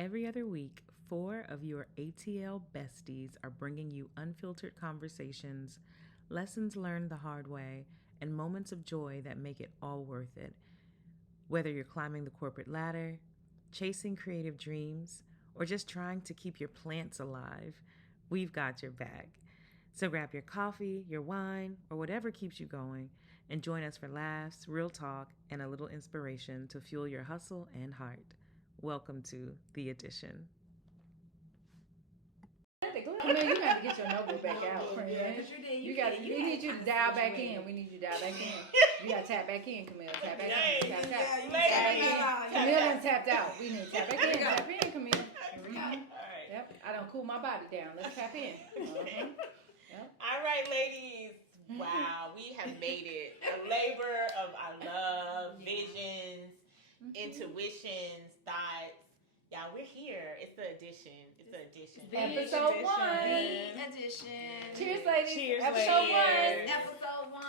Every other week, 4 of your ATL besties are bringing you unfiltered conversations, lessons learned the hard way, and moments of joy that make it all worth it. Whether you're climbing the corporate ladder, chasing creative dreams, or just trying to keep your plants alive, we've got your back. So grab your coffee, your wine, or whatever keeps you going, and join us for laughs, real talk, and a little inspiration to fuel your hustle and heart. Welcome to The Edition. Camille, you got to get your notebook back out, friend. Yeah, because you did. We need you to dial back in. We need you to dial back in. You got to tap back in, Camille. Tap back in. Tap, tap. Tap back in. Camille done tapped out. We need to tap back in. Tap in, Camille. All right. Yep. I don't cool my body down. Let's tap in. Yep. All right, ladies. Wow, we have made it. A labor of our love, visions, intuitions, thoughts. Y'all, we're here. It's the edition. It's the edition. Episode 1. The edition. Cheers, ladies. Cheers, Episode ladies. 1. Episode 1.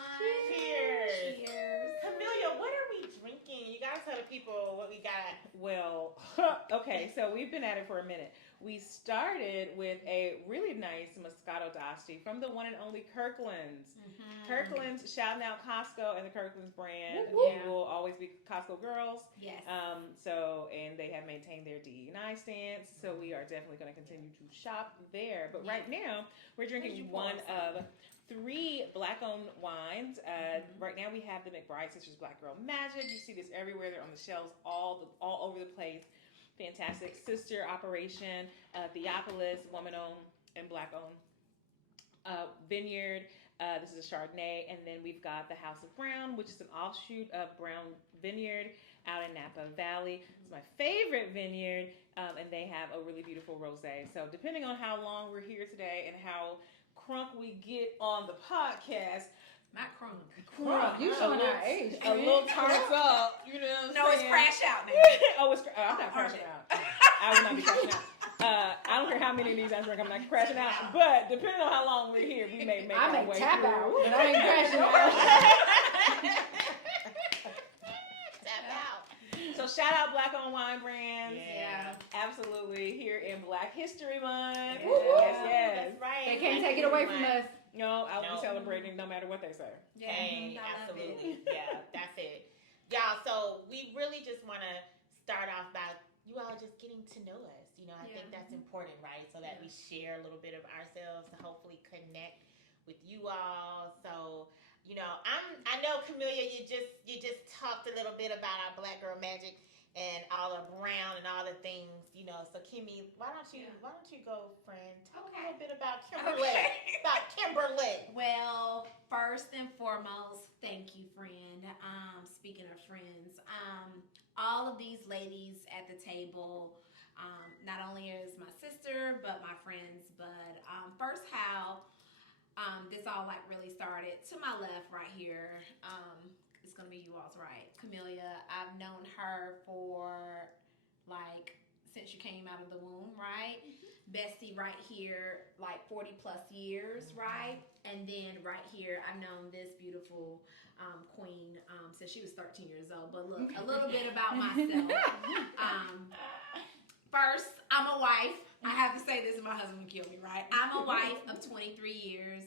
Cheers. Cheers. Camelia, what are we drinking? You gotta tell the people what we got. Well, okay, so we've been at it for a minute. We started with a really nice Moscato d'Asti from the one and only Kirkland's. Kirkland's, shouting out Costco and the Kirkland's brand. Woo-woo. We will always be Costco girls. Yes. And they have maintained their DE&I stance, so we are definitely going to continue to shop there. But right now, we're drinking one of 3 black-owned wines. Right now, we have the McBride Sisters Black Girl Magic. You see this everywhere. They're on the shelves all over the place. Fantastic sister operation, Theopolis, woman-owned and black-owned vineyard. This is a Chardonnay, and then we've got the House of Brown, which is an offshoot of Brown Vineyard out in Napa Valley. It's my favorite vineyard, and they have a really beautiful rosé. So depending on how long we're here today and how crunk we get on the podcast, Not crunk. You showing our age. a little turns up, you know what I'm No, it's saying? crash out now. I'm not crashing out. I will not be crashing out. I don't care how many of these I drink, I'm not crashing out. But depending on how long we're here, we may make I our may way tap through. out, but I ain't crashing out. Tap out. So shout out Black Owned Wine Brands. Yeah. Absolutely. Here in Black History Month. Yeah. Yes. That's right. They can't take it away from us. No, I will No. be celebrating no matter what they say. Yeah. Hey, I love absolutely. it. Yeah, that's it. Y'all, so we really just want to start off by you all just getting to know us. You know, I think that's important, right? So that we share a little bit of ourselves to hopefully connect with you all. So, you know, I know Camelia, you just talked a little bit about our Black Girl Magic and all the brown and all the things, you know. So Kimmy, why don't you go, friend? Talk a little bit about Kimberly. About Kimberly. Well, first and foremost, thank you, friend. Speaking of friends, all of these ladies at the table, not only is my sister, but my friends. But first, how this all like really started. To my left, right here, it's gonna be you all's right, Camelia. I've known her for like since you came out of the womb, right? Bestie right here, like 40 plus years, right? And then right here, I've known this beautiful queen since she was 13 years old. But look, a little bit about myself. First, I'm a wife. I have to say this, and my husband will kill me, right? I'm a wife of 23 years.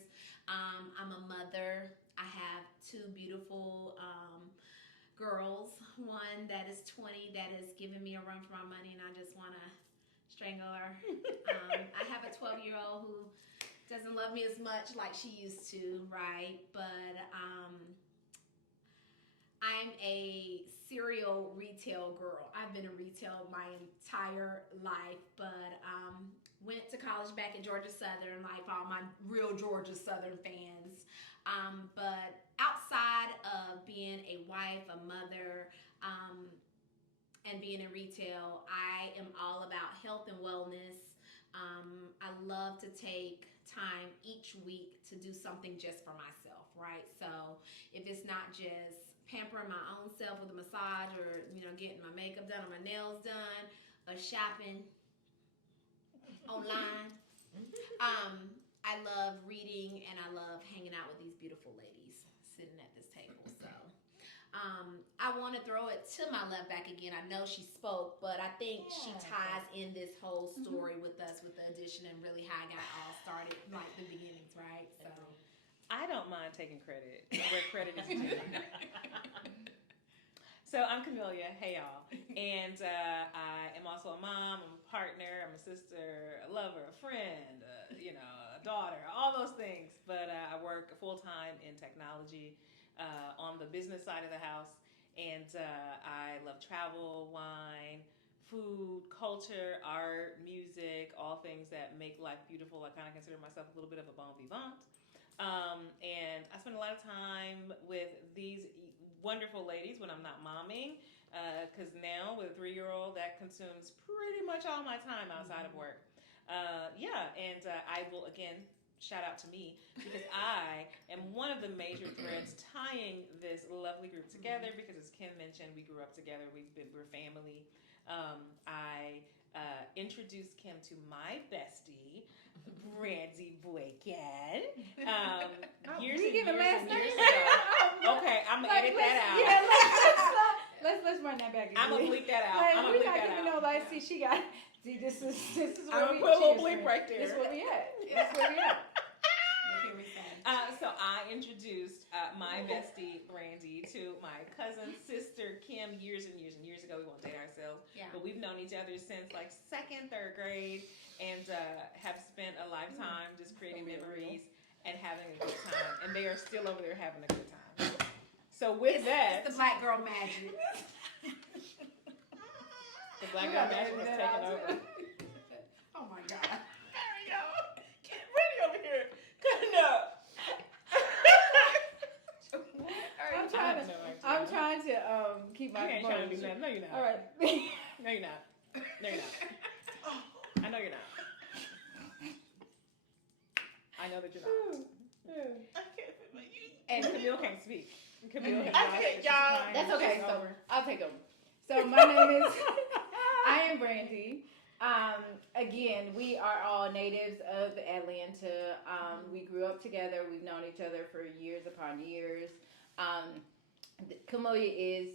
I'm a mother. I have 2 beautiful girls. One that is 20 that is giving me a run for my money, and I just want to strangle her. I have a 12-year-old who doesn't love me as much like she used to, right? But I'm a serial retail girl. I've been in retail my entire life, but went to college back at Georgia Southern, like all my real Georgia Southern fans. But outside of being a wife, a mother, and being in retail, I am all about health and wellness. I love to take time each week to do something just for myself, right? So if it's not just pampering my own self with a massage or, you know, getting my makeup done or my nails done or shopping online, I love reading and I love hanging out with these beautiful ladies sitting at this table. So I want to throw it to my left back again. I know she spoke, but I think she ties in this whole story with us with the addition and really how I got all started, like the beginnings, right? So I don't mind taking credit where credit is due. So I'm Camelia. Hey y'all, and I am also a mom. I'm a partner. I'm a sister, a lover, a friend. A daughter. All those things. But I work full time in technology on the business side of the house. And I love travel, wine, food, culture, art, music, all things that make life beautiful. I kind of consider myself a little bit of a bon vivant. And I spend a lot of time with these wonderful ladies when I'm not momming, because now with a 3-year-old, that consumes pretty much all my time outside of work. I will, again, shout out to me, because I am one of the major threads tying this lovely group together, because as Kim mentioned, we grew up together, we're family. I introduced Kim to my bestie, Brandy Boykin. Years and years ago. Okay, I'm gonna edit that out. Yeah, let's run that back again. I'm gonna bleep that out. We're not giving no light. See, this is where I'm gonna put a little bleep right there. This is where we at. That's where we at. So I introduced my bestie Brandy to my cousin sister Kim years and years and years ago. We won't date ourselves, but we've known each other since like 2nd, 3rd grade, and have spent a lifetime just creating memories and having a good time. And they are still over there having a good time. So with that, it's the black girl magic. The black girl magic has taken over. Oh my God. There we go. Get ready over here. Cutting up. I'm trying to keep my composure. No, you're not. All right. No, you're not. No, you're not. I know you're not. I know that you're not. And Camille can't speak. Camille has not. Y'all. That's okay. So I'll take them. So my name is. I am Brandy. Again, we are all natives of Atlanta. We grew up together. We've known each other for years upon years. Camelia is,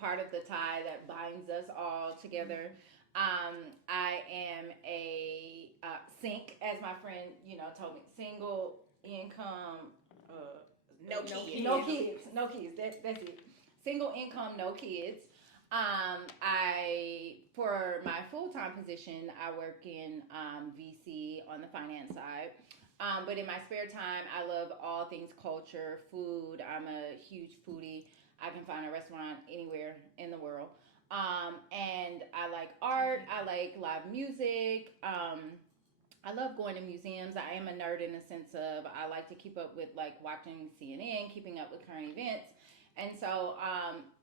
part of the tie that binds us all together. I am a SINK, as my friend, told me, single income. No kids. No kids. That's it. Single income, no kids. For my full-time position, I work in VC on the finance side. But in my spare time, I love all things culture, food. I'm a huge foodie. I can find a restaurant anywhere in the world. And I like art. I like live music. I love going to museums. I am a nerd in the sense of I like to keep up with watching CNN, keeping up with current events. And so,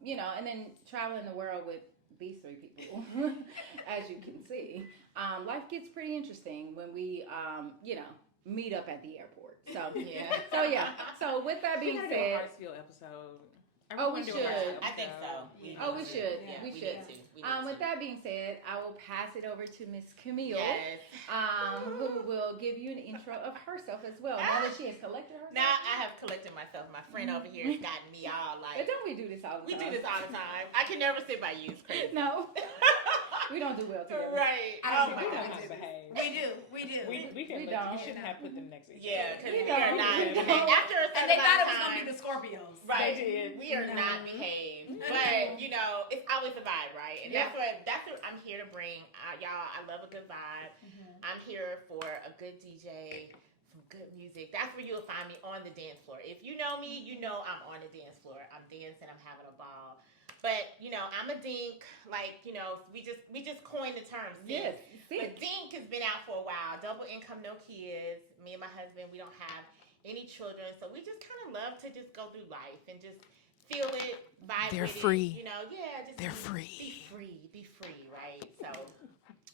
and then traveling the world with these 3 people, as you can see, life gets pretty interesting when we, meet up at the airport. So, So with that being said, do a Hartsfield episode. We should. I think so. We should. Yeah, we should. With that being said, I will pass it over to Miss Camille, who will give you an intro of herself as well. Now that she has collected herself. Now I have collected myself. My friend over here has gotten me all But don't we do this all the time? We do this all the time. I can never sit by you. It's crazy. No. We don't do well together. Right. Oh my God. We do. We shouldn't have put them next to each other. Yeah, because we are not. After a certain And they thought it was time, going to be the Scorpios. right. They did. We are not behaved. But, it's always a vibe, right? And that's what I'm here to bring. Y'all, I love a good vibe. I'm here for a good DJ, some good music. That's where you'll find me on the dance floor. If you know me, you know I'm on the dance floor. I'm dancing. I'm having a ball. But, I'm a dink. We just coined the term. Yes. But dink has been out for a while. Double income, no kids. Me and my husband, we don't have any children. So we just kind of love to just go through life and just feel it, vibe They're with free. it. Just They're free. Be free, right? So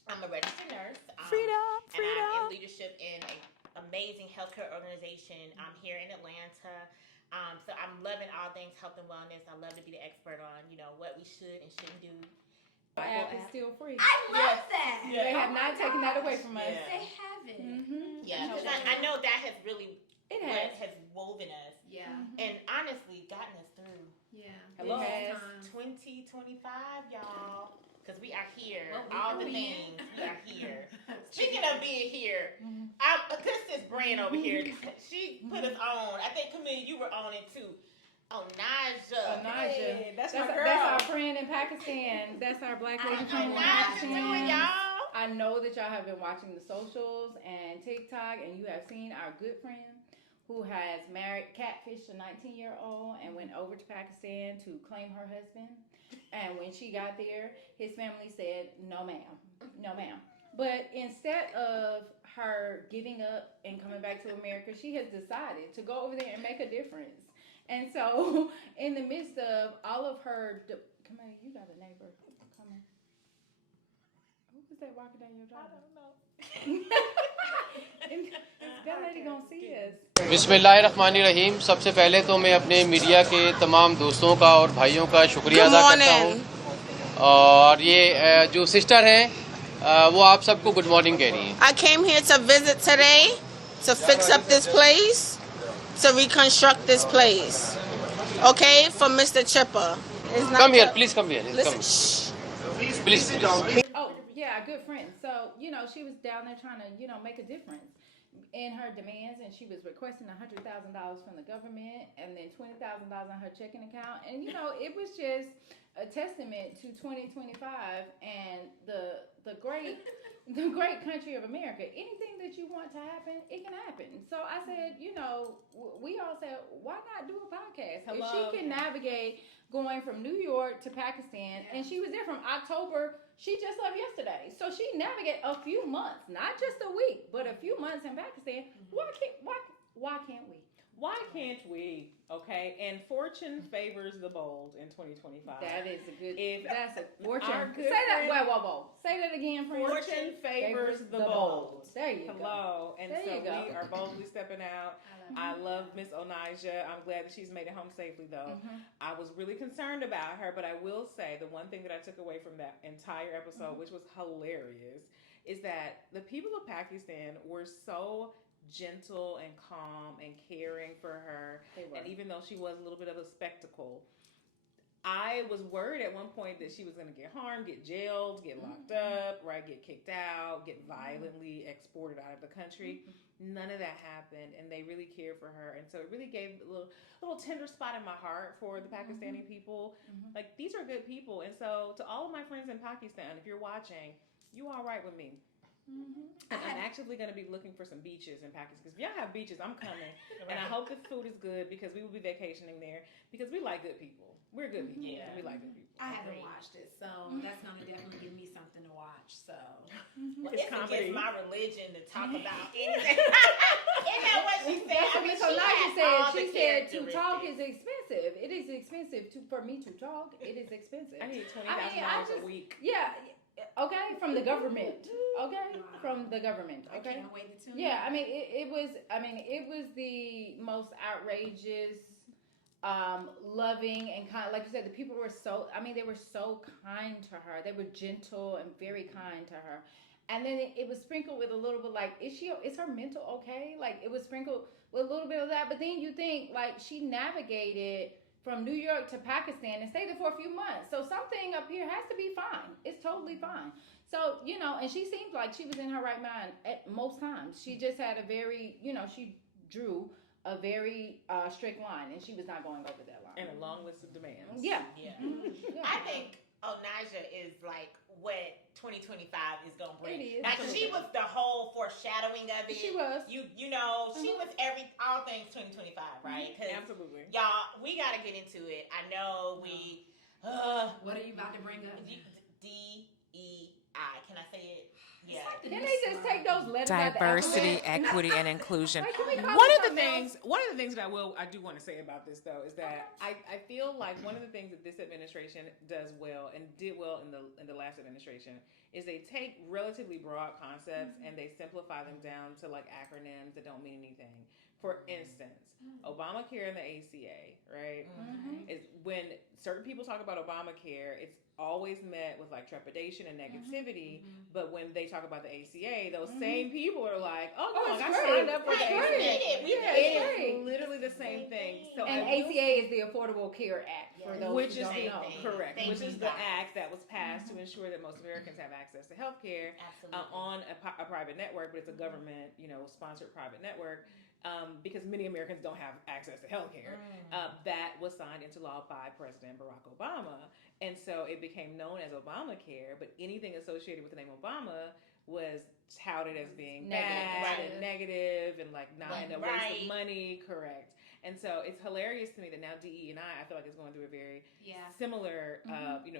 I'm a registered nurse. Freedom. And I'm in leadership in an amazing healthcare organization. I'm here in Atlanta. So I'm loving all things health and wellness. I love to be the expert on, what we should and shouldn't do. The app is still free. I love that. Yeah. They have not taken that away from us. Yeah. They haven't. Mm-hmm. Yeah, because I know that has really It what has. has woven us Yeah. and honestly gotten us through Hello. Yes. 2025, y'all. Because we are here. Well, we All are the in. things. We are here. Speaking of being here, this is Brand over here. She put us on. I think, Camille, you were on it too. Oh, Naja. Hey, that's my girl. That's our friend in Pakistan. That's our black lady friend in Naja Pakistan. doing, y'all. I know that y'all have been watching the socials and TikTok, and you have seen our good friend who has married, catfished a 19-year-old and went over to Pakistan to claim her husband. And when she got there, his family said, no, ma'am. No, ma'am. But instead of her giving up and coming back to America, she has decided to go over there and make a difference. And so, in the midst of all of her, come on, you got a neighbor. Come on. Who was that walking down your driveway? I don't know. That lady gonna see us. बिस्मिल्लाहिर्रहमानिर्रहीम। सबसे पहले तो मैं अपने media के तमाम दोस्तों का और भाइयों का शुक्रिया अदा करता हूँ। और ये जो सिस्टर हैं वो आप सबको गुड मॉर्निंग कह रही हैं। I came here to visit today, to fix up this place, to reconstruct this place. Okay, for Mr. Chipper. Come here, please come here. Listen, Shh. Please. Oh, yeah, a good friend. So, she was down there trying to, make a difference in her demands, and she was requesting $100,000 from the government and then $20,000 on her checking account. And, it was just a testament to 2025 and the great country of America. Anything that you want to happen, it can happen. So I said, we all said, why not do a podcast? If she can navigate going from New York to Pakistan, and she was there from October. She just left yesterday. So she navigated a few months, not just a week, but a few months in Pakistan. Why can't we? Why can't we? Okay, and fortune favors the bold in 2025. That is a good. That's a Our fortune. good Say that. friend- Whoa. Say that again, friend. Fortune favors the bold. There you go. Hello, and There so you go. we are boldly stepping out. I love Miss Onaja. I'm glad that she's made it home safely, though. I was really concerned about her, but I will say the one thing that I took away from that entire episode, which was hilarious, is that the people of Pakistan were so gentle and calm and caring for her. And even though she was a little bit of a spectacle, I was worried at one point that she was going to get harmed, get jailed, get locked up, right, get kicked out, get violently exported out of the country. None of that happened, and they really cared for her. And so it really gave a little tender spot in my heart for the Pakistani people. Like, these are good people. And so to all of my friends in Pakistan, if you're watching, you all right with me. And I'm actually going to be looking for some beaches in Pakistan. Because if y'all have beaches, I'm coming. And I hope the food is good because we will be vacationing there because we like good people. We're good people. Yeah. We like good people. I haven't watched it, so that's gonna definitely give me something to watch. So Well, It's it's comedy. against my religion to talk about anything. Isn't that what she said? That's I what mean, Miss Onaja said. all She the said to talk characteristics. is expensive. It is expensive for me to talk. It is expensive. I need $20,000 I just- a week. Yeah. Okay, from the government. Okay, from the government. I Okay. can't wait to tune Yeah, in. it was the most outrageous, loving and kind. Like you said, the people were they were so kind to her. They were gentle and very kind to her. And then it was sprinkled with a little bit like, is her mental okay? Like, it was sprinkled with a little bit of that. But then you think, like, she navigated from New York to Pakistan and stayed there for a few months. So something up here has to be fine. It's totally fine. So, and she seemed like she was in her right mind at most times. She just had a very, she drew a very strict line, and she was not going over that line. And a long list of demands. Yeah. Yeah. Yeah. I think Onaja is like what 2025 is gonna bring. It is. Like she was the whole foreshadowing of it. She was. She was all things 2025, right? 'Cause Absolutely. y'all, we gotta get into it. I know we. What are you about to bring up? DEI. Can I say it? Yeah. Can they just take those letters out the Diversity, alphabet? equity, and inclusion. Like, can we call One it of the something else? things that I do want to say about this though is that I feel like one of the things that this administration does well and did well in the last administration is they take relatively broad concepts and they simplify them down to like acronyms that don't mean anything. For instance, Obamacare and the ACA, right? Is when certain people talk about Obamacare, it's always met with like trepidation and negativity. But when they talk about the ACA, those same people are like, "Oh no, I signed up for the ACA." It is literally the same thing. So and ACA is the Affordable Care Act for those which who is don't know. correct, which is the act that was passed to ensure that most Americans have access to health care on a private network, but it's a government, sponsored private network. Because many Americans don't have access to health care. That was signed into law by President Barack Obama. And so it became known as Obamacare, but anything associated with the name Obama was touted as being bad and negative and like not a waste of money. Correct. And so it's hilarious to me that now DE&I feel like it's going through a very similar,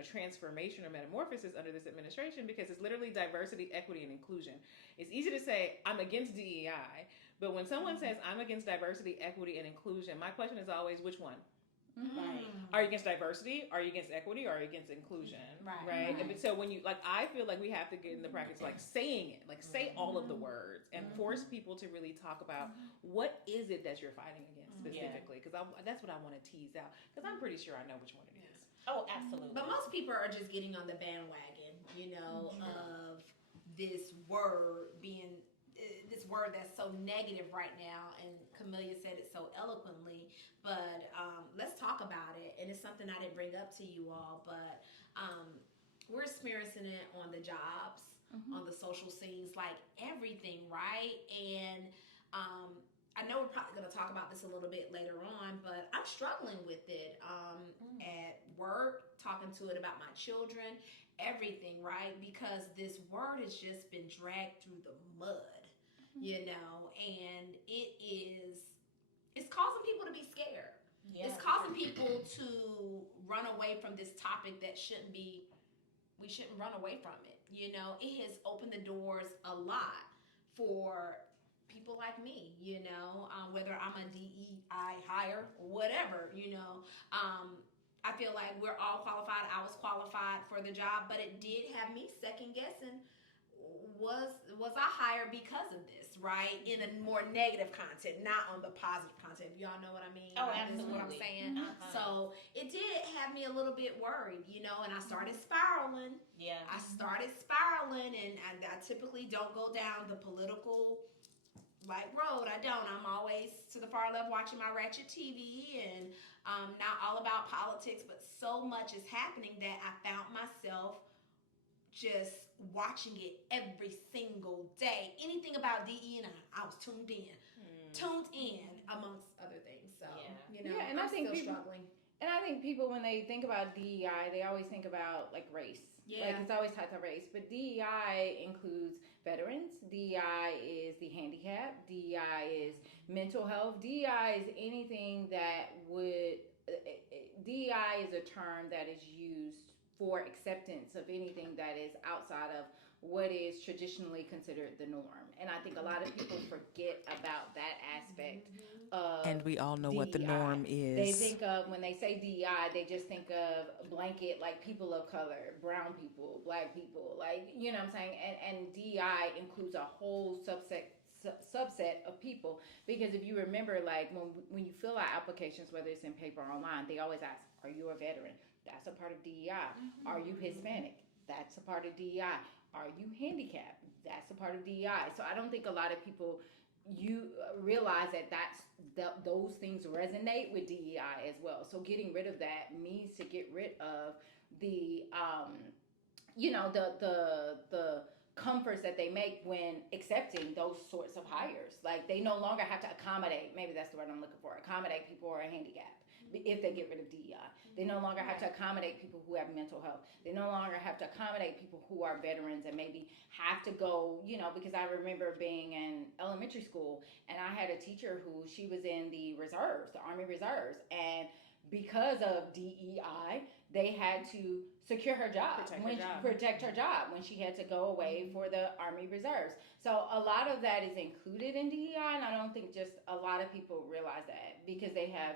transformation or metamorphosis under this administration, because it's literally diversity, equity, and inclusion. It's easy to say, I'm against DEI, but when someone says, I'm against diversity, equity, and inclusion, my question is always, which one? Right. Are you against diversity? Are you against equity? Or are you against inclusion? Right. And so when you I feel like we have to get in the practice like saying it, like say all of the words and force people to really talk about what is it that you're fighting against specifically, because that's what I want to tease out, because I'm pretty sure I know which one it is. Oh, absolutely. But most people are just getting on the bandwagon, of this word being this word that's so negative right now, and Camellia said it so eloquently, but let's talk about it. And it's something I didn't bring up to you all, but we're experiencing it on the jobs, on the social scenes, like everything, right? And I know we're probably going to talk about this a little bit later on, but I'm struggling with it at work, talking to it about my children, everything, right? Because this word has just been dragged through the mud. And it's causing people to be scared. It's causing people to run away from this topic that we shouldn't run away from it. It has opened the doors a lot for people like me, whether I'm a DEI hire or whatever, I feel like we're all qualified. I was qualified for the job, but it did have me second guessing, was I hired because of this, right? In a more negative content, not on the positive content. Y'all know what I mean? Oh, right? absolutely. This is what I'm saying. So it did have me a little bit worried, and I started spiraling. Yeah. I started spiraling, and I typically don't go down the political road. I don't. I'm always to the far left watching my ratchet TV and not all about politics, but so much is happening that I found myself just watching it every single day. Anything about DE&I, I was tuned in amongst other things. So, and I'm I think still people, struggling. And I think people, when they think about DEI, they always think about like race. Yeah. Like it's always tied to race. But DEI includes veterans. DEI is the handicap. DEI is mental health. DEI is anything that would. DEI is a term that is used for acceptance of anything that is outside of what is traditionally considered the norm. And I think a lot of people forget about that aspect of And we all know DEI. what the norm is. They think of, when they say DEI, they just think of blanket, like people of color, brown people, black people, like, you know what I'm saying? And DEI includes a whole subset of people, because if you remember, like when you fill out applications, whether it's in paper or online, they always ask, are you a veteran? That's a part of DEI. Are you Hispanic? That's a part of DEI. Are you handicapped? That's a part of DEI. So I don't think a lot of people realize that those things resonate with DEI as well. So getting rid of that means to get rid of the the comforts that they make when accepting those sorts of hires. Like they no longer have to accommodate, maybe that's the word I'm looking for, accommodate people who are handicapped if they get rid of DEI. They no longer have to accommodate people who have mental health. They no longer have to accommodate people who are veterans and maybe have to go, because I remember being in elementary school and I had a teacher who, she was in the reserves, the Army Reserves, and because of DEI, they had to secure her job, protect her job when she had to go away for the Army Reserves. So a lot of that is included in DEI, and I don't think just a lot of people realize that, because they have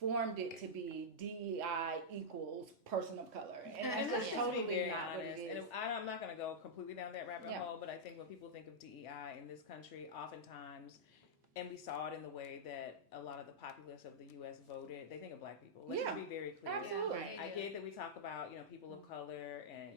formed it to be DEI equals person of color, and that's totally not what it is. And I'm not going to go completely down that rabbit hole, but I think when people think of DEI in this country, oftentimes And we saw it in the way that a lot of the populace of the U.S. voted. They think of black people. Let's just be very clear. Absolutely. I get that we talk about people of color and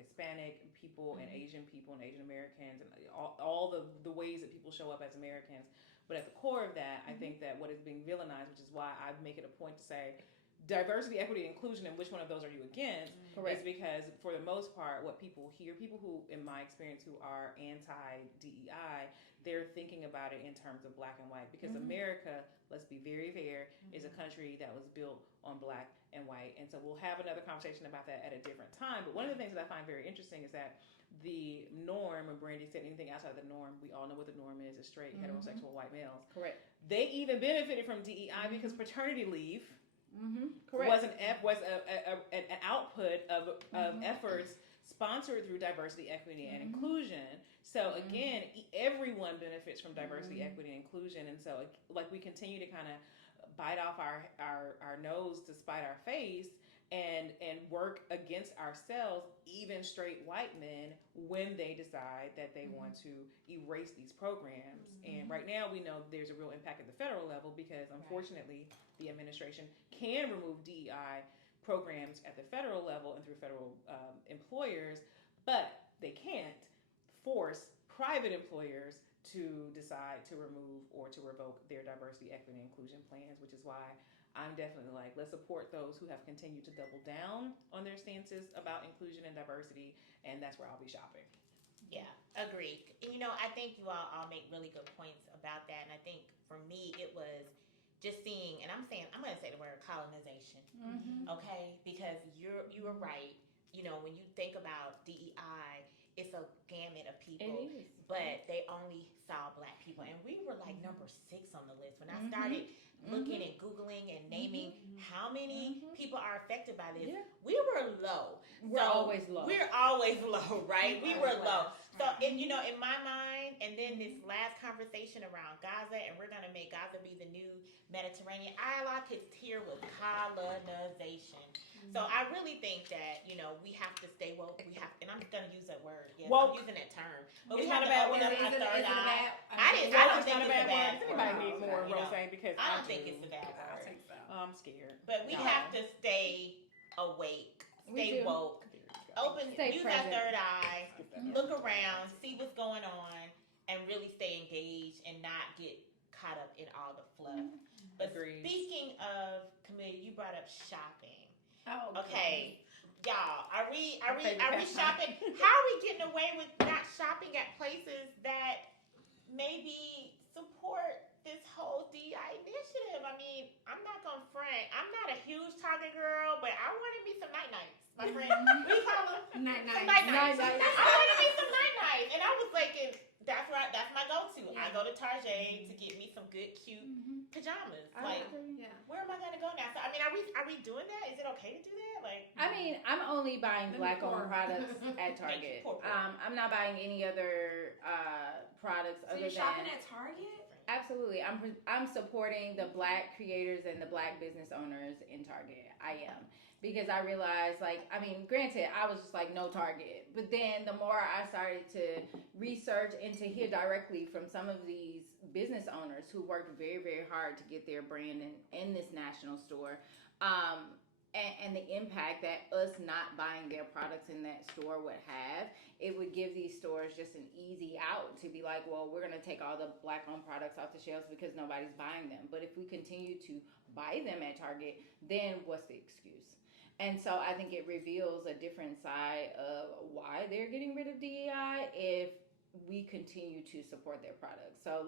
Hispanic people and Asian people and Asian Americans and all the ways that people show up as Americans. But at the core of that, I think that what is being villainized, which is why I make it a point to say diversity, equity, inclusion, and which one of those are you against? Correct. Is because for the most part, what people hear, people who, in my experience, who are anti-DEI, they're thinking about it in terms of black and white. Because America, let's be very fair, is a country that was built on black and white. And so we'll have another conversation about that at a different time. But one of the things that I find very interesting is that the norm, and Brandy said anything outside of the norm, we all know what the norm is straight, heterosexual white males. Correct. They even benefited from DEI because paternity leave Correct. was an output of efforts sponsored through diversity, equity, and inclusion. So again, everyone benefits from diversity, equity, and inclusion. And so like we continue to kind of bite off our nose to spite our face and work against ourselves, even straight white men, when they decide that they want to erase these programs. And right now we know there's a real impact at the federal level because unfortunately the administration can remove DEI programs at the federal level and through federal employers, but they can't force private employers to decide to remove or to revoke their diversity, equity, and inclusion plans, which is why I'm definitely like, let's support those who have continued to double down on their stances about inclusion and diversity, and that's where I'll be shopping. Yeah, agreed. I think you all make really good points about that, and I think for me it was just seeing, and I'm going to say the word colonization, okay? Because you were right. When you think about DEI, it's a gamut of people, but they only saw black people, and we were like number 6 on the list when I started looking and Googling and naming how many people are affected by this. We were low. We're always low. We're always low, right? We were low. So, in my mind, and then this last conversation around Gaza, and we're going to make Gaza be the new Mediterranean. All I could hear was colonization. So I really think that, we have to stay woke. We have, and I'm going to use that word. Yes, woke. I'm using that term. But It's we have not to a bad open word. up our third eye. I don't think it's a bad word. Anybody needs more word, rose because I don't think it's a bad I'll word. take that. I'm scared. But we have to stay awake, stay woke, use our third eye, look around, see what's going on, and really stay engaged and not get caught up in all the fluff. But speaking of community, you brought up shopping. Oh, okay. Y'all, are we shopping? How are we getting away with not shopping at places that maybe support this whole DI initiative? I mean, I'm not gonna front. I'm not a huge Target girl, but I wanted me some night nights. My friend, we call them night nights. I wanted me some night nights, and I was thinking that's my go-to. I go to Target to get me some good, cute pajamas. Where am I gonna go now? So I mean, are we doing that? Is it okay to do that? I mean, I'm only buying black-owned products at Target. I'm not buying any other products So other you're than shopping at Target? Absolutely. I'm supporting the black creators and the black business owners in Target. I am. Because I realized, granted, I was just like, no Target. But then the more I started to research and to hear directly from some of these business owners who worked very, very hard to get their brand in this national store, and the impact that us not buying their products in that store would have, it would give these stores just an easy out to be like, well, we're going to take all the black-owned products off the shelves because nobody's buying them. But if we continue to buy them at Target, then what's the excuse? And so I think it reveals a different side of why they're getting rid of DEI if we continue to support their products. So,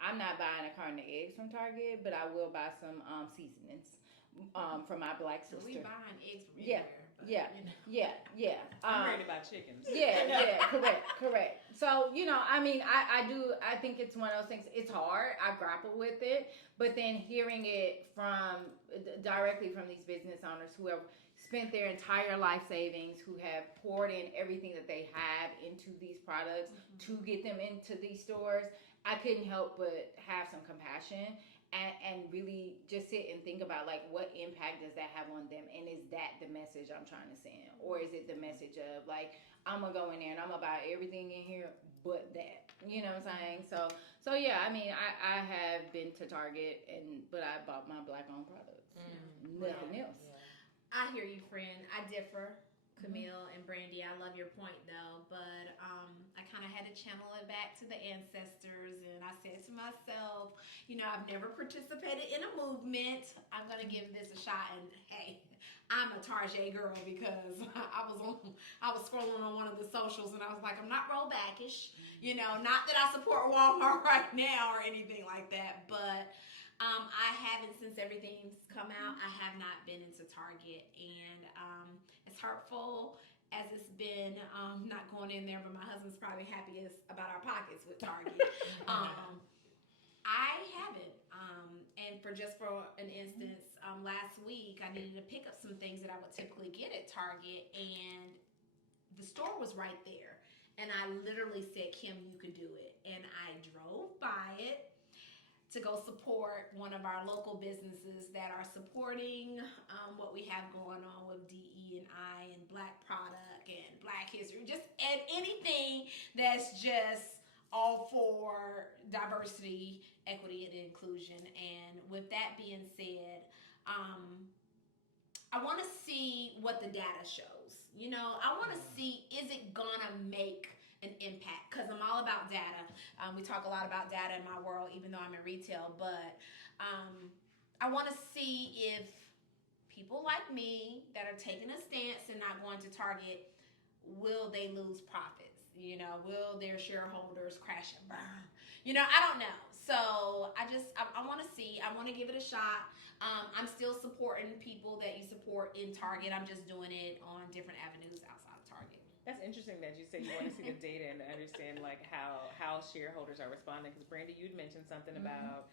I'm not buying a carton of eggs from Target, but I will buy some seasonings from my black sister. We buying eggs from everywhere. Yeah. I'm ready to buy chickens. Yeah, correct. So, I think it's one of those things. It's hard. I grapple with it. But then hearing it directly from these business owners who have spent their entire life savings, who have poured in everything that they have into these products to get them into these stores, I couldn't help but have some compassion. and really just sit and think about like what impact does that have on them, and is that the message I'm trying to send, or is it the message of like I'm gonna go in there and I'm gonna buy everything in here but that, you know what I'm saying? So yeah, I mean I have been to Target but I bought my black owned products, nothing else. I hear you, friend. I differ. Camille and Brandy, I love your point though, but I kind of had to channel it back to the ancestors, and I said to myself, you know, I've never participated in a movement. I'm gonna give this a shot, and hey, I'm a Target girl because I was scrolling on one of the socials, and I was like, I'm not rollbackish, you know, not that I support Walmart right now or anything like that, but I haven't, since everything's come out, I have not been into Target, and as hurtful as it's been, not going in there, but my husband's probably happiest about our pockets with Target. I haven't, and for an instance, last week I needed to pick up some things that I would typically get at Target, and the store was right there, and I literally said, Kim, you can do it, and I drove by it to go support one of our local businesses that are supporting what we have going on with DE&I and Black product and Black history, and anything that's just all for diversity, equity, and inclusion. And with that being said, I want to see what the data shows. You know, I want to see, is it gonna make an impact? Because I'm all about data. We talk a lot about data in my world, even though I'm in retail, but I want to see if people like me that are taking a stance and not going to Target, will they lose profits? You know, will their shareholders crash and burn? You know, I don't know. So I want to see. I want to give it a shot. I'm still supporting people that you support in Target. I'm just doing it on different avenues outside of Target. That's interesting that you say you want to see the data and to understand like how shareholders are responding. Because Brandy, you'd mentioned something about,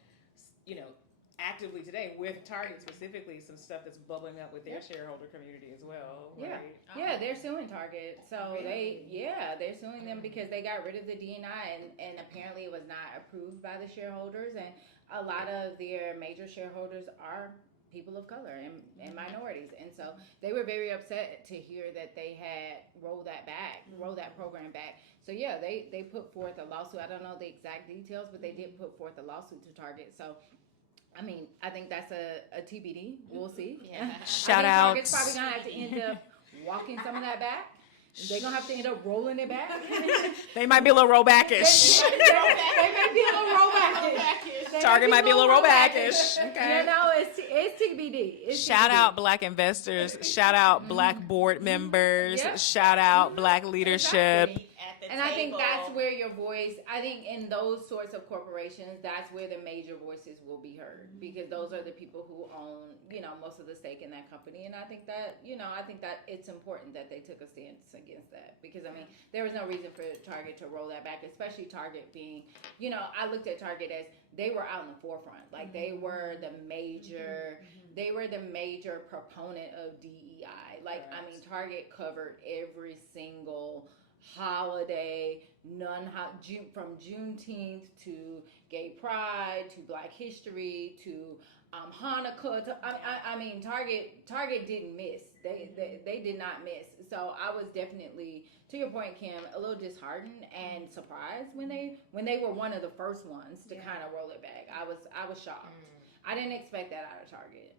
you know, actively today with Target specifically, some stuff that's bubbling up with their shareholder community as well. Right? Yeah, they're suing Target. So really? they're suing them because they got rid of the D&I, and apparently it was not approved by the shareholders, and a lot of their major shareholders are people of color and minorities, and so they were very upset to hear that they had rolled that program back. So yeah, they put forth a lawsuit. I don't know the exact details, but they did put forth a lawsuit to Target. So I mean, I think that's a TBD. We'll see. Yeah. Shout out. Target's probably gonna have to end up walking some of that back. They're gonna have to end up rolling it back. They might be a little rollbackish. They may be a little rollbackish. Target might be a little rollbackish. Okay. You know, it's TBD. Shout out Black investors. Shout out Black board members. Yep. Shout out Black leadership. And I think that's where your voice, I think in those sorts of corporations, that's where the major voices will be heard, because those are the people who own, you know, most of the stake in that company. And I think that, you know, it's important that they took a stance against that, because I mean, there was no reason for Target to roll that back, especially Target being, you know, I looked at Target as they were out in the forefront. Like they were the major, proponent of DEI. Like, I mean, Target covered every single holiday, from Juneteenth to Gay Pride to Black History to Hanukkah. I mean, Target didn't miss. They did not miss. So I was definitely, to your point, Kim, a little disheartened and surprised when they were one of the first ones to kind of roll it back. I was shocked. I didn't expect that out of Target.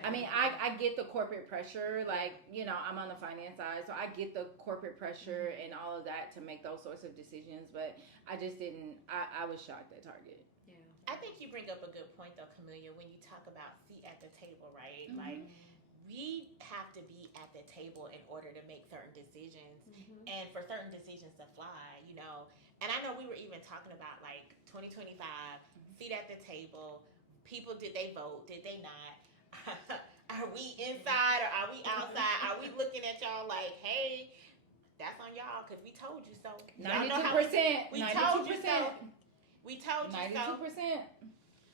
I mean, I get the corporate pressure, like, you know, I'm on the finance side, so I get the corporate pressure and all of that to make those sorts of decisions, but I just didn't, I was shocked at Target. Yeah. I think you bring up a good point, though, Camelia, when you talk about seat at the table, right? Like, we have to be at the table in order to make certain decisions, and for certain decisions to fly, you know. And I know we were even talking about, like, 2025, seat at the table, people, did they vote, did they not? Are we inside or are we outside? Are we looking at y'all like, hey, that's on y'all because we told you so? 92%. We told you so. We told you 92%.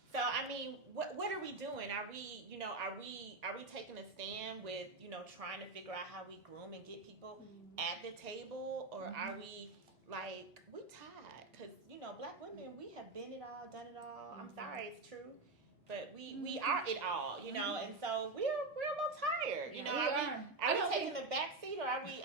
So I mean, what are we doing? Are we, you know, are we taking a stand with, you know, trying to figure out how we groom and get people at the table, or are we like, we tired? Because, you know, Black women, we have been it all, done it all. I'm sorry, it's true. but we are it all, you know, and so we're a little tired, you know. Are we taking the back seat, or are we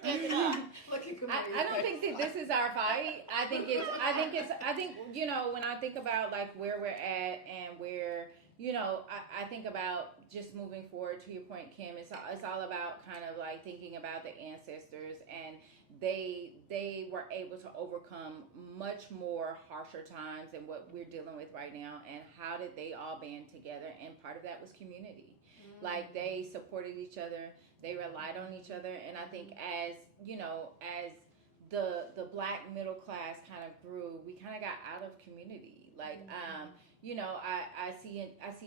standing up? I don't think that this is our fight. I think you know, when I think about like where we're at and where, you know, I think about just moving forward. To your point, Kim, it's all about kind of like thinking about the ancestors, and they were able to overcome much more harsher times than what we're dealing with right now. And how did they all band together? And part of that was community. Like they supported each other, they relied on each other, and I think as you know, as the black middle class kind of grew, we kind of got out of community. Like you know, I see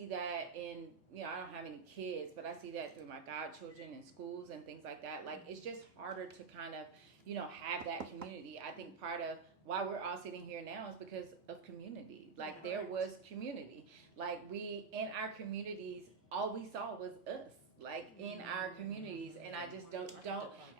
that in, you know, I don't have any kids, but I see that through my godchildren in schools and things like that. Like it's just harder to kind of, you know, have that community. I think part of why we're all sitting here now is because of community. Like there was community. Like we, in our communities, all we saw was us. Like in our communities, and I just don't,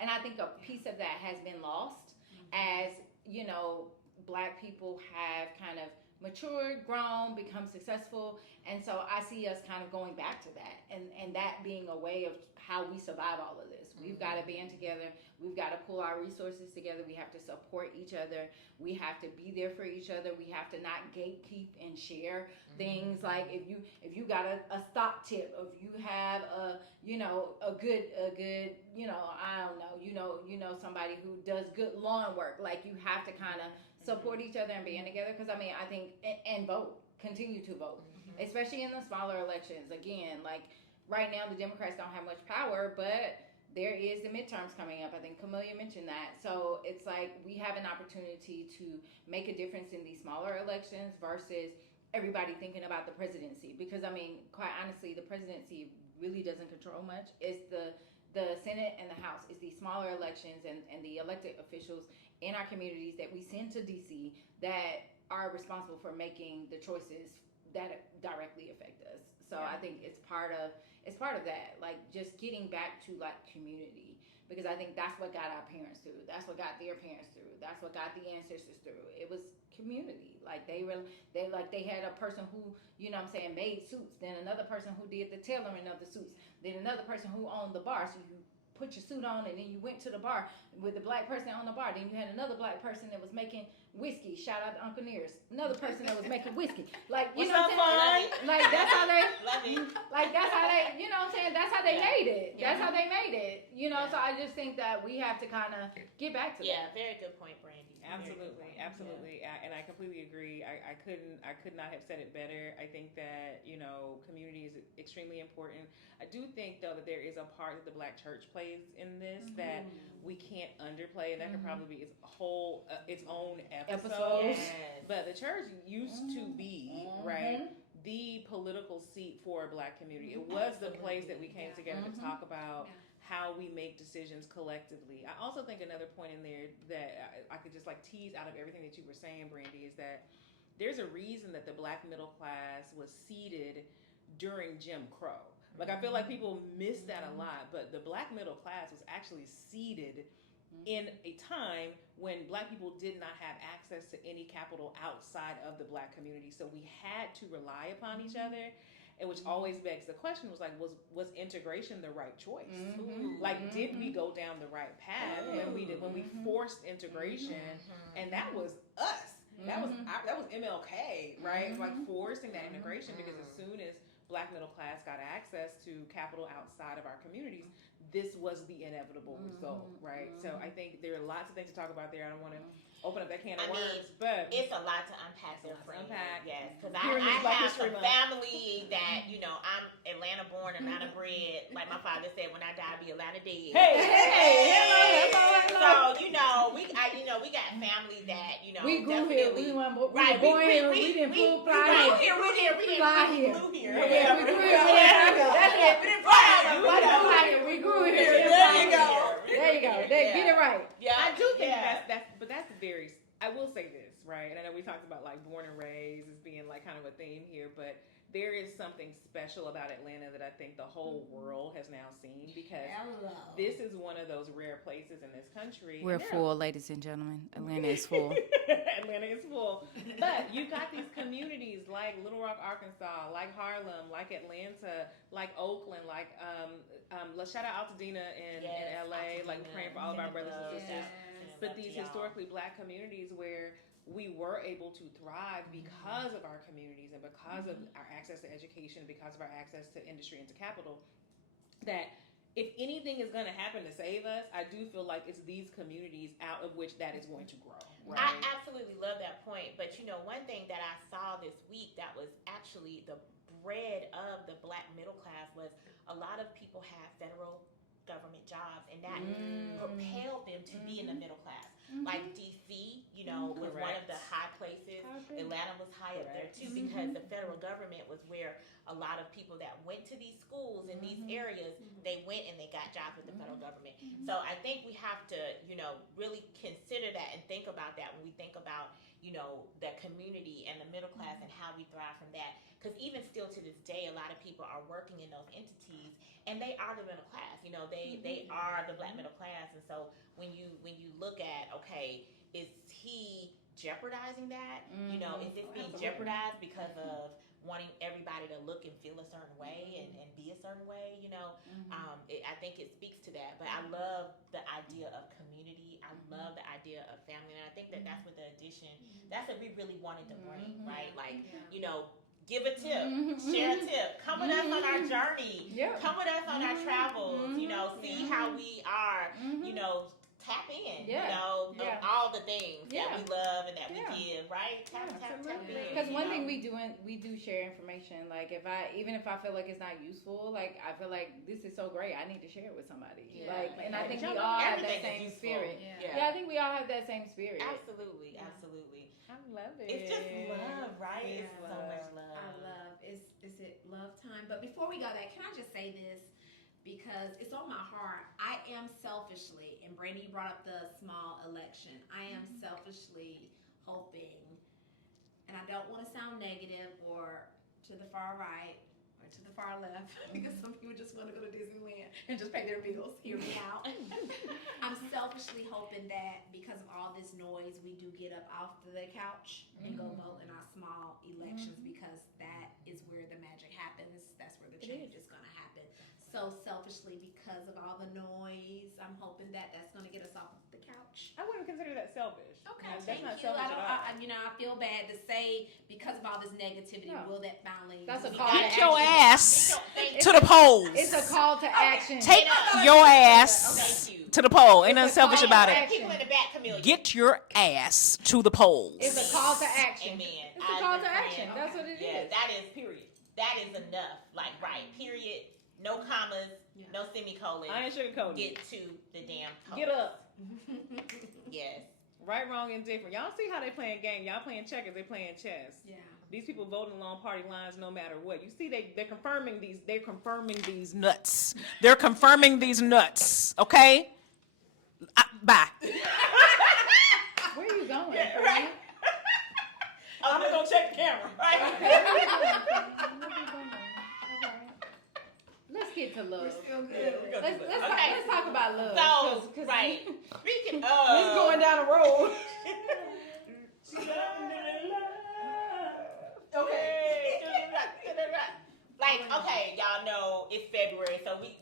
and I think a piece of that has been lost as, you know, black people have kind of matured, grown, become successful, and so I see us kind of going back to that, and that being a way of how we survive all of this. We've got to band together. We've got to pull our resources together. We have to support each other. We have to be there for each other. We have to not gatekeep and share things. Like if you got a stock tip, if you have a, you know, a good you know, I don't know, you know somebody who does good lawn work, like you have to kind of support each other and band together. Because I mean, I think, and vote, continue to vote, especially in the smaller elections. Again, like right now the Democrats don't have much power, but there is the midterms coming up. I think Camelia mentioned that. So it's like we have an opportunity to make a difference in these smaller elections versus everybody thinking about the presidency. Because I mean, quite honestly, the presidency really doesn't control much. It's the Senate and the House. It's these smaller elections and the elected officials in our communities that we send to DC that are responsible for making the choices that directly affect us. So I think it's part of that, like just getting back to like community, because I think that's what got our parents through. That's what got their parents through. That's what got the ancestors through. It was community. Like they had a person who, you know what I'm saying, made suits, then another person who did the tailoring of the suits, then another person who owned the bar. So you put your suit on, and then you went to the bar with the black person on the bar. Then you had another black person that was making whiskey. Shout out to Uncle Nearest. Another person that was making whiskey. Like, you know what I'm saying? Like that's how they, like that's how they, you know what I'm saying? That's how they made it. That's how they made it. You know, so I just think that we have to kind of get back to that. Yeah, very good point, Brandy. Absolutely. And I completely agree. I could not have said it better. I think that, you know, community is extremely important. I do think though that there is a part that the black church plays in this that we can't underplay, and that could probably be its whole its own episode. Yes. But the church used to be right the political seat for a black community. It was the place that we came together to talk about how we make decisions collectively. I also think another point in there that I could just like tease out of everything that you were saying, Brandy, is that there's a reason that the black middle class was seated during Jim Crow. Like I feel like people miss that a lot, but the black middle class was actually seated in a time when black people did not have access to any capital outside of the black community. So we had to rely upon each other. And which always begs the question was like, was integration the right choice? Like, did we go down the right path when we forced integration? And that was us. That was MLK, right? Like forcing that integration, because as soon as black middle class got access to capital outside of our communities, this was the inevitable result, right? So I think there are lots of things to talk about there. I don't want to open up that can of worms, but it's a lot to unpack there, friend. Yes, because I Black have History some Month. family that, you know, I'm Atlanta born, Atlanta bred. Like my father said, when I die, I'll be Atlanta dead. Hey, so you know, we got family that, you know, We grew here. We were born here. We didn't fly here. We didn't fly here. We grew here. That's it. We didn't fly here. We grew here. There you go. Get it right. Yeah, I do think that's very. I will say this, right? And I know we talked about like born and raised as being like kind of a theme here, but there is something special about Atlanta that I think the whole world has now seen, because this is one of those rare places in this country. We're full, ladies and gentlemen. Atlanta is full. Atlanta is full. But you got these communities like Little Rock, Arkansas, like Harlem, like Atlanta, like Oakland, like let's shout out Altadena in LA, like praying for all of our brothers and sisters. But these historically black communities where we were able to thrive because of our communities and because of our access to education, because of our access to industry and to capital, that if anything is going to happen to save us, I do feel like it's these communities out of which that is going to grow. Right? I absolutely love that point. But one thing that I saw this week that was actually the bread of the black middle class was a lot of people have federal government jobs, and that propelled them to be in the middle class. Like DC, was one of the high places. Atlanta was high up there too, because the federal government was where a lot of people that went to these schools in these areas, they went and they got jobs with the federal government. So I think we have to, really consider that and think about that when we think about, the community and the middle class and how we thrive from that. Because even still to this day, a lot of people are working in those entities, and they are the middle class. They are the black middle class. And so when you look at, okay, is he jeopardizing that? Is this being jeopardized because of wanting everybody to look and feel a certain way and be a certain way? I think it speaks to that. But I love the idea of community. I love the idea of family. And I think that that's what the addition, that's what we really wanted to bring, right? Like, give a tip, share a tip, come with us on our journey, come with us on our travels, see how we are, tap in, of all the things that we love and that we give, right? Tap in. Because one thing we do share information. Like even if I feel like it's not useful, like I feel like this is so great, I need to share it with somebody. And I think we all have that same spirit. I think we all have that same spirit. Absolutely. I love it. It's just love, right? It's so much love. I love. Is it love time? But before we go there, can I just say this? Because it's on my heart. I am selfishly, and Brandy, you brought up the small election. I am selfishly hoping, and I don't want to sound negative or to the far right or to the far left, because some people just want to go to Disneyland and just pay their bills. Hear me out. I'm selfishly hoping that because of all this noise, we do get up off the couch and go vote in our small elections, because that is where the magic happens. That's where the change is going to happen. So selfishly, because of all the noise, I'm hoping that that's going to get us off the couch. I wouldn't consider that selfish. Okay, that's thank not you. selfish at all. I feel bad to say, because of all this negativity, will that finally... That's a call to Get action. your ass to the polls. It's a call to action. Take your ass to the poll. Ain't nothing selfish about it. People in the back, Camille. Get your ass to the polls. It's a call to action. Amen. It's a call to action. That's what it is. That is period. That is enough. Like, right, period. No commas, no semicolons. I ain't sugarcoating. Get to the damn polls. Get up. Yes. Right, wrong, and different. Y'all see how they playing game. Y'all playing checkers. They playing chess. Yeah. These people voting along party lines no matter what. You see, they're confirming these. They're confirming these Nuts. They're confirming these nuts. Okay. Bye. Where are you going? Yeah, right. I'm gonna go check the camera. Right. Let's get to love. Yeah, Let's talk about love. So, 'cause right. Speaking of. We're going down the road. Okay. Like, okay, y'all know it's February, so we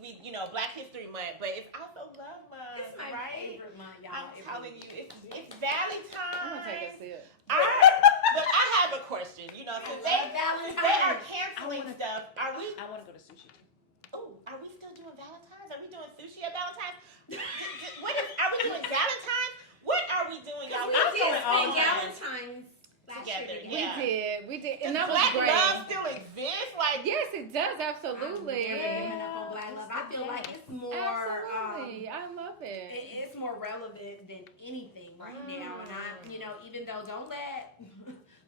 Black History Month, but it's also Love Month, This is my right? favorite month, y'all. I'm telling you, it's Valentine. I'm gonna take a sip. But I have a question. Since they are canceling I stuff, are we? I want to go to sushi. Oh, are we still doing Valentine's? Are we doing sushi at Valentine's? Are we doing Valentine's? What are we doing, y'all? We I'm did doing all spend time. Valentine's last Together, year. We did, and Does that was Black great. love still exist? Like, Yes, it does, absolutely. I'm very giving up on Black love. I feel like it's more. Absolutely, I love it. It's more relevant than anything right now, and even though don't let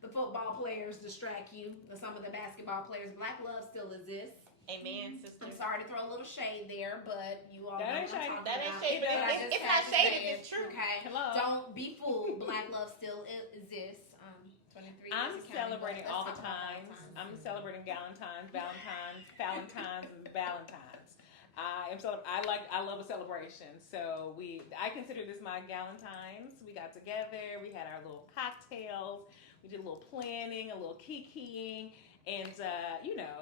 the football players distract you, but some of the basketball players, Black love still exists. amen, sister. I'm sorry to throw a little shade there, but you all That know ain't what I'm shady. talking That ain't about. shady, but I it's just not have to shady, say it's true. Okay, Hello. don't be fooled. Black love still exists. 23 I'm years of counting celebrating boys. all the Let's talk about times. Valentine's. I'm celebrating Valentines, and Valentines. I love a celebration. So I consider this my Galentine's. We got together. We had our little cocktails. We did a little planning, a little kikiing, and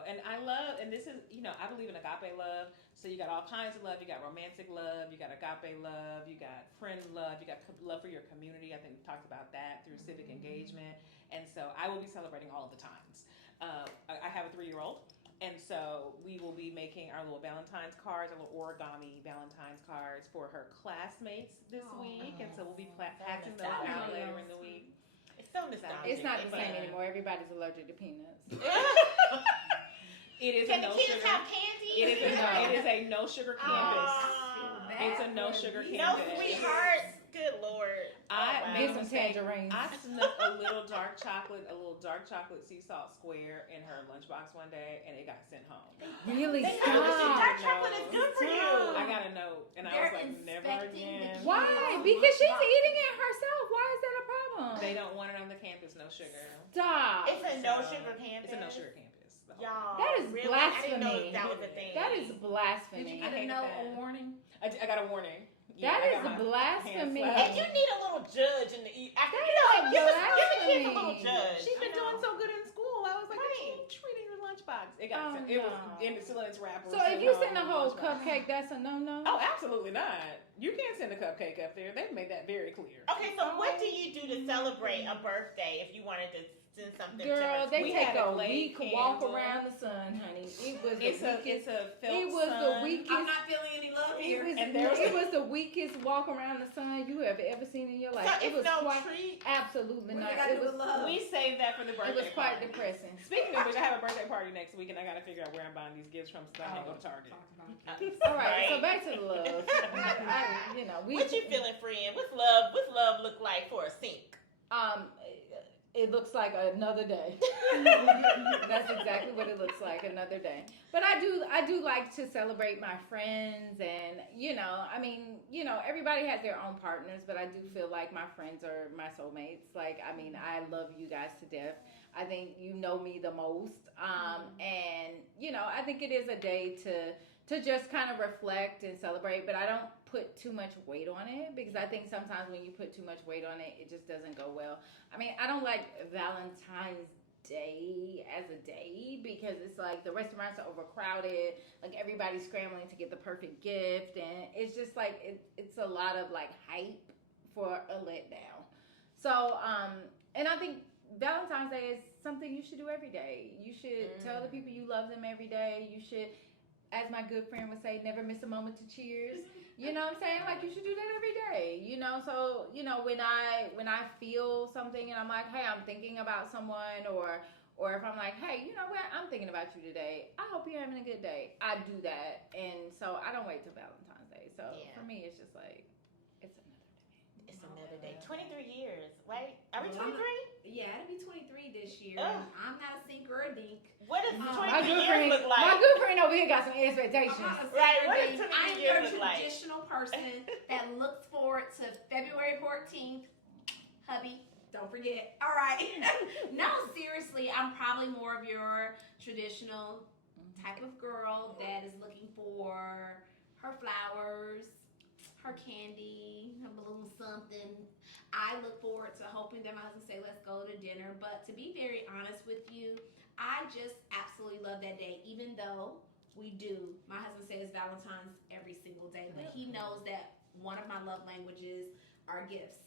and I love. And this is, I believe in agape love. So you got all kinds of love. You got romantic love. You got agape love. You got friend love. You got love for your community. I think we talked about that through civic engagement. And so I will be celebrating all of the times. I have a 3-year-old. And so we will be making our little Valentine's cards, our little origami Valentine's cards for her classmates this week. And so we'll be passing those out later in the week. It's so nostalgic. It's not the same anymore. Everybody's allergic to peanuts. It is Can a no the kids sugar. have candy? It is a no sugar campus. It's a no sugar No campus. sweethearts. Good Lord. I Get made a some mistake. tangerines. I snuck a little dark chocolate sea salt square in her lunchbox one day, and it got sent home. Really? Dark Stop. chocolate is good for you. I got a note, and I was like, never again. Why? Because she's eating it herself. Why is that a problem? They don't want it on the campus. No sugar. Stop. It's a no sugar campus. It's a no sugar campus. Y'all, That is really? I didn't know blasphemy. that was a thing. That is Did you blasphemy. get a note or warning? I got a warning. That I is got my blasphemy. hands And slapped. you need a little judge in the after. That You know, is like, give the kids a blasphemy. little judge. She's been I know. doing so good in school. I was like, Right. keep treating her lunchbox. It got Oh, sent. It was no. still in its wrapper. So if you send a whole cupcake, that's a no-no? Oh, absolutely not. You can't send a cupcake up there. They've made that very clear. Okay, so what do you do to celebrate a birthday if you wanted to send something to Girl, her? they We take had a a late week walk candle. around the sun, honey. It was It's the a weakest. felt It was sun. the weakest. I'm not feeling any love here. It was the weakest walk around the sun you have ever seen in your life. So It it's was no quite treat. absolutely What not. they gotta It do was with love? We saved that for the birthday. it was quite party. depressing. Speaking of which, I have a birthday party next week, and I got to figure out where I'm buying these gifts from, so I can't go to Target. All right, so Right. back to the love. What you feeling, friend? What's love look like for a sink? It looks like another day. That's exactly what it looks like, another day. But I do like to celebrate my friends, and everybody has their own partners, but I do feel like my friends are my soulmates. Like, I love you guys to death. I think you know me the most, and I think it is a day to just kind of reflect and celebrate, but I don't put too much weight on it, because I think sometimes when you put too much weight on it, it just doesn't go well. I don't like Valentine's Day as a day, because it's like the restaurants are overcrowded, like everybody's scrambling to get the perfect gift, and it's just like it's a lot of like hype for a letdown. So and I think Valentine's Day is something you should do every day. You should tell the people you love them every day. You should, as my good friend would say, never miss a moment to cheers. You know what I'm saying? Like, you should do that every day. So, when I feel something and I'm like, hey, I'm thinking about someone, or if I'm like, hey, you know what, I'm thinking about you today, I hope you're having a good day, I do that. And so I don't wait till Valentine's Day. So for me, it's just like, it's another day. It's another day. 23 years, right? Are we Well, 23? Yeah, it'll be 23 this year. Ugh. And I'm not a sink or a dink. What does My 23 good years friend, look like? my good friend over here got some expectations. I'm not a Right, sink or what a does dink. 23 I'm years your look like? traditional person that looks forward to February 14th. Hubby, don't forget. All right. No, seriously, I'm probably more of your traditional type of girl that is looking for her flowers, her candy, her little something. I look forward to hoping that my husband say, let's go to dinner. But to be very honest with you, I just absolutely love that day, even though we do. My husband says Valentine's every single day, but he knows that one of my love languages are gifts,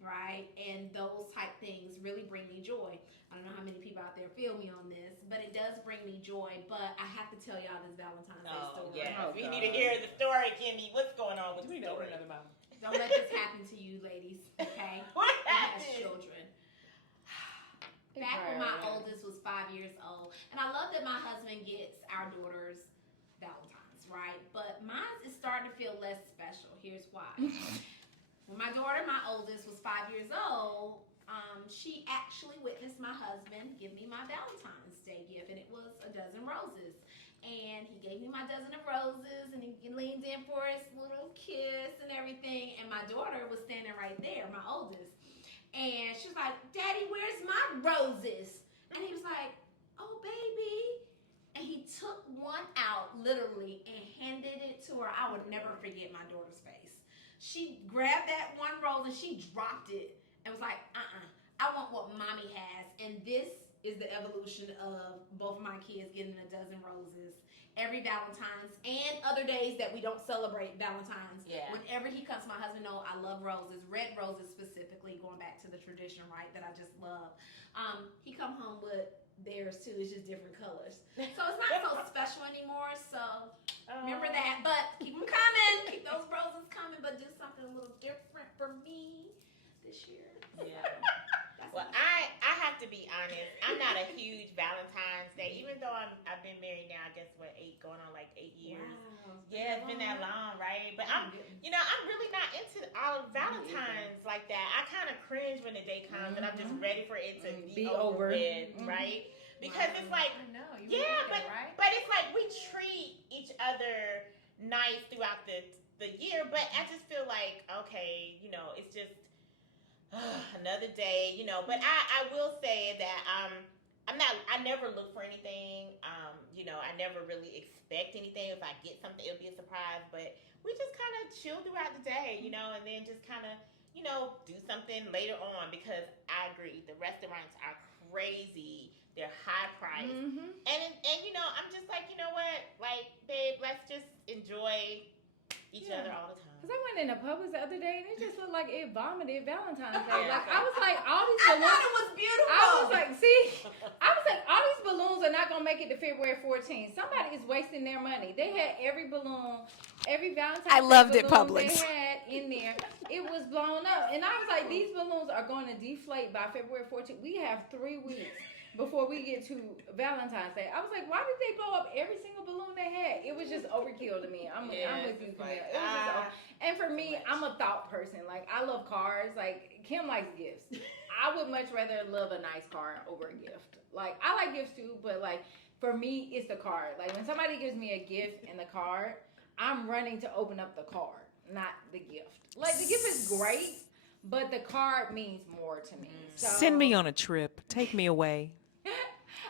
right? And those type things really bring me joy. I don't know how many people out there feel me on this, but it does bring me joy. But I have to tell y'all this Valentine's Day story. Yeah. We need to hear the story, Kimmy. What's going on with We the need to open story? another mouth. Don't let this happen to you, ladies, okay? What Who has happened? children. Back when my oldest was 5 years old, and I love that my husband gets our daughters Valentine's, right? But mine is starting to feel less special. Here's why. When my daughter, my oldest, was 5 years old, she actually witnessed my husband give me my Valentine's Day gift, and it was a dozen roses. And he gave me my dozen of roses, and he leaned in for his little kiss and everything. And my daughter was standing right there, my oldest. And she was like, Daddy, where's my want roses. And he was like, oh, baby. And he took one out, literally, and handed it to her. I would never forget my daughter's face. She grabbed that one rose and she dropped it and was like, I want what mommy has. And this is the evolution of both of my kids getting a dozen roses every Valentine's and other days that we don't celebrate Valentine's. Yeah. Whenever he comes, my husband knows I love roses, red roses specifically, going back to the tradition, right, that I just love. He come home with theirs too. It's just different colors. So it's not so special anymore. So remember that. But keep them coming. Keep those roses coming. But do something a little different for me this year. Yeah. Well, I have to be honest. I'm not a huge Valentine's Day, even though I've been married now. I guess going on like 8 years. Wow. Yeah, it's been that long, right? But I'm really not into all Valentine's like that. I kind of cringe when the day comes, and I'm just ready for it to be over with, right? Because it's like, but it's like we treat each other nice throughout the year, but I just feel like, okay, it's just another day, but I will say that I never look for anything. I never really expect anything. If I get something, it'll be a surprise. But we just kind of chill throughout the day, and then just kind of, do something later on, because I agree, the restaurants are crazy. They're high priced. Mm-hmm. And I'm just like, you know what? Like, babe, let's just enjoy each other all the time. Because I went in the Publix the other day and it just looked like it vomited Valentine's Day. Like, I was like, all these balloons. I thought it was beautiful. I was like, all these balloons are not going to make it to February 14th. Somebody is wasting their money. They had every balloon, every Valentine's Day balloon they had in there. It was blown up. And I was like, these balloons are going to deflate by February 14th. We have 3 weeks before we get to Valentine's Day. I was like, why did they blow up every single balloon they had? It was just overkill to me. I'm with you, Camille. It was just and for me, I'm a thought person. Like, I love cars. Like, Kim likes gifts. I would much rather love a nice car over a gift. Like, I like gifts too, but like, for me, it's the card. Like, when somebody gives me a gift and the card, I'm running to open up the card, not the gift. Like, the gift is great, but the card means more to me. So, Send me on a trip. Take me away.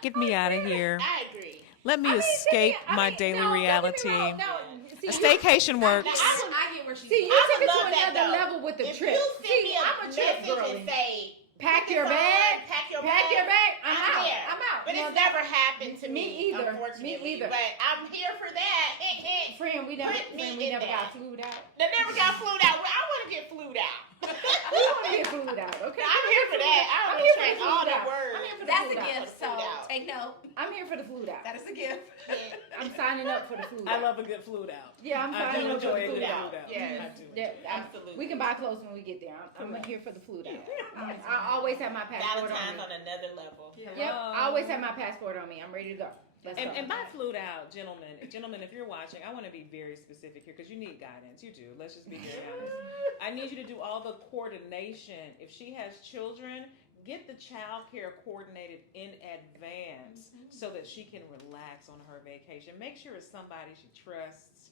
Get me out of here. I agree. Let me escape my daily reality. A staycation works. I get where she's See, you took it to another level with the trip. If you send me I'm a trip girl. and say, pack your bag. I'm out. Here. I'm out. But it's never happened to me either. Unfortunately. Me either. But I'm here for that. Friend, we never got flued out. They never got flued out. Well, I want to get flued out. We want to get flued out, okay? I'm here for that. I'm here for all the words. That's a gift, so take note. I'm here for the flued out. That is a gift. I'm signing up for the flued I out. love a good flued out. Yeah, I'm signing up for the flued out. Yeah, absolutely. We can buy clothes when we get there. I'm here for the flued out. I always have my passport Valentine's on me. on another level. Yep, I always have my passport on me. I'm ready to go. And by flued out, gentlemen, if you're watching, I want to be very specific here because you need guidance. You do. Let's just be very honest. I need you to do all the coordination. If she has children, get the child care coordinated in advance so that she can relax on her vacation. Make sure it's somebody she trusts,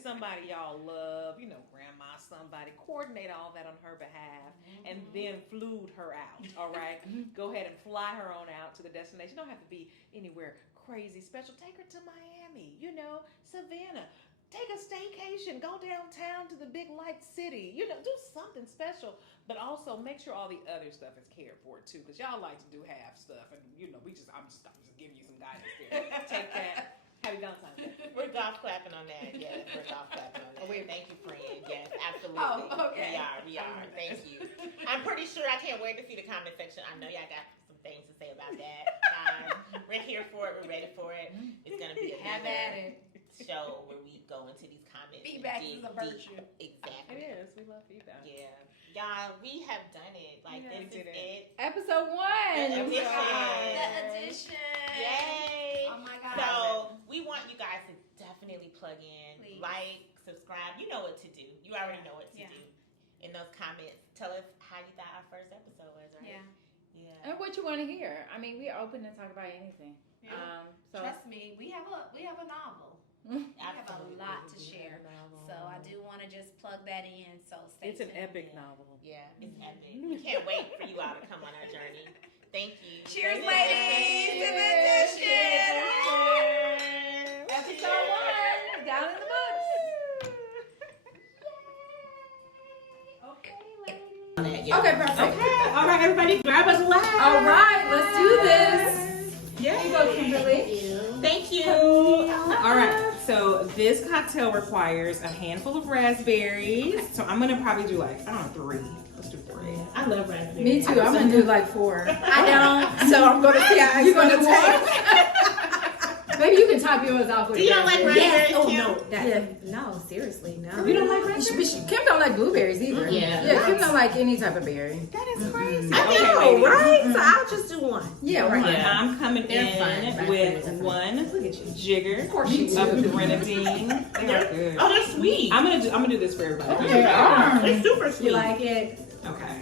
somebody y'all love, grandma, somebody. Coordinate all that on her behalf and then flued her out, all right? Go ahead and fly her on out to the destination. Don't have to be anywhere crazy special. Take her to Miami, Savannah. Take a staycation. Go downtown to the big light city. Do something special. But also make sure all the other stuff is cared for too, because y'all like to do half stuff, and I'm just giving you some guidance there. Take that. Happy Valentine's Day. We're golf clapping on that. Yes, we're golf clapping on that. Thank you, friend. Yes, absolutely. Oh, okay. We are. Thank you. I'm pretty sure I can't wait to see the comment section. I know y'all got some things to say about that. We're here for it. We're ready for it. It's gonna be a have at it show where we go into these comments. Feedback is a virtue. Exactly. It is. We love feedback. Yeah. Y'all, we have done it. Like, this is it. Episode 1. The addition. Yay. Oh my God. So, we want you guys to definitely plug in, like, subscribe. You know what to do. You already know what to do. In those comments, tell us how you thought our first episode was, right? Yeah. And what you want to hear. I mean, we're open to talk about anything. Yeah. Trust me, we have a novel. I have a lot to share. So I do want to just plug that in. So stay tuned. It's an epic novel. Yeah, it's epic. We can't wait for you all to come on our journey. Thank Cheers, ladies, to the edition. Episode 1 down in the books. Okay, perfect. Okay, all right, everybody, grab a glass. All right, let's do this. Yeah. Here you go, Kimberly. Thank you. All right, so this cocktail requires a handful of raspberries. So I'm gonna probably do like, I don't know, 3. Let's do 3. I love raspberries. Me too. I'm gonna do like 4. I don't, so I'm gonna see how You it's gonna gonna take? take. Maybe you can top yours off with. Do you don't like raspberries? Yes. Oh Kim? no, no, seriously, no. You don't like raspberries? Kim don't like blueberries either. Yeah. Kim don't like any type of berry. That is crazy. I Okay, know, ladies. right? So I'll just do one. Yeah, right. And I'm coming They're in fun. with Raspberries are fun. 1 jigger Me of too. grenadine. They are good. Oh, they're sweet. I'm gonna do this for everybody. Okay. It's super sweet. You like it? Okay.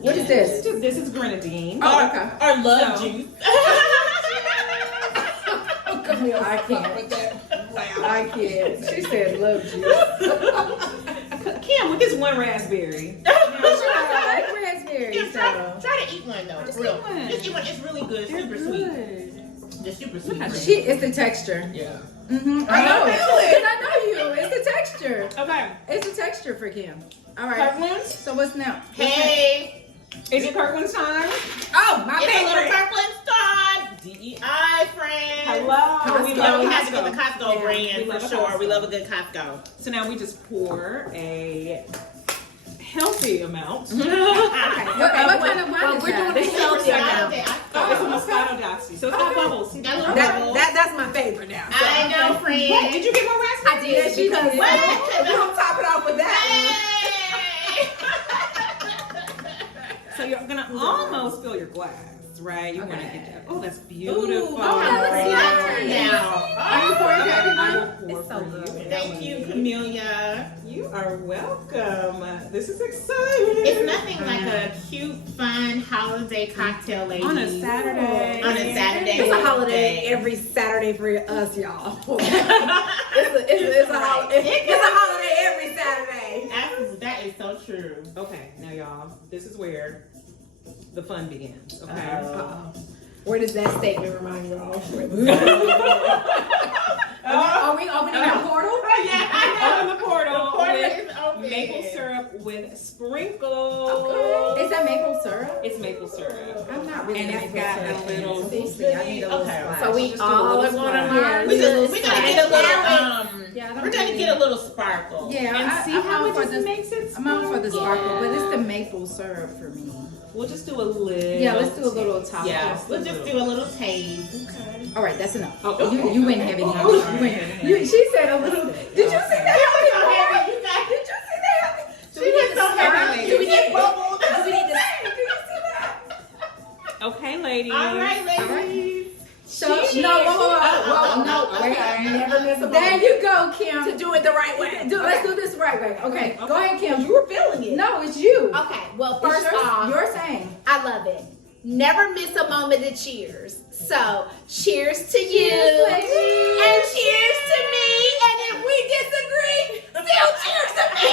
What is this? This is grenadine. Oh, okay. Or love So- juice. I can't. I can't. She said love juice. Kim, we just 1 raspberry. I like raspberries. Yeah, So. try to eat one though. Just For real. eat one. Just eat one. It's really good. It's super sweet. It's super sweet. She, it's the texture. Yeah. I know. I feel it. Because I know you. It's the texture. Okay. It's the texture for Kim. All right. Kirkland's? So what's now? Hey. Is it Kirkland's time? Oh, my It's a little favorite. Kirkland's time. DEI friend. Hello. We love We have to get the Costco. Costco Yeah, brand we for love a sure. We Costco. love a good Costco. So now we just pour a healthy amount. What kind of wine is we're that? doing It's so so good. Oh, it's a Moscato d'Asti. So it's got bubbles. See Got a that? little bubbles. That's my favorite now. I know, friend. What? Did you get more I raspberries? did because What? we're gonna top it off with that. Hey. So you're gonna almost fill your glass, right? You want to get that. Oh, that's beautiful. Ooh, Oh, that looks friend. nice. Now. Are you pouring for everybody? I will pour It's so for good. you. Thank you, Camellia. You are welcome. This is exciting. It's nothing like a cute, fun holiday cocktail, lady. On a Saturday. On a Saturday. It's a holiday every Saturday for us, y'all. It's a holiday every Saturday. That is so true. Okay, now y'all, this is where the fun begins. Okay. Where does that statement remind you of? Are we opening a portal? Open the portal portal with is open. maple syrup with sprinkles. Is that maple syrup? It's maple syrup. I'm not really And a it's maple got syrup a fan. little- See, I need a little Okay. splash. So we Just do a all little are gonna splash. learn. We're gonna get a little Yeah, I don't we're gonna do- get a little sparkle. Yeah, And see I'm how out it for just the makes it I'm out for the sparkle, Yeah. but it's the maple syrup for me. We'll just do a little. Yeah, let's do a little top. Yeah, Just a we'll just little. do a little taste. All right, that's enough. Oh, okay. You went heavy. Oh, now. oh, You went- She said a little. Did you see that? So heavy, you guys. Did you see that? She went so heavy. Do we need bubbles? Do we need to? Okay, ladies. All right, ladies. So, no, whoa, no, wait. Never miss a There moment. you go, Kim. To do it the right way. Let's do this the right way. Okay, go ahead, Kim. You were feeling it. No, it's you. Okay. Well, It's first yours- off, you're saying. I love it. Never miss a moment of cheers. So, cheers to you. Cheers, ladies. And cheers to me. And if we disagree, still cheers to me.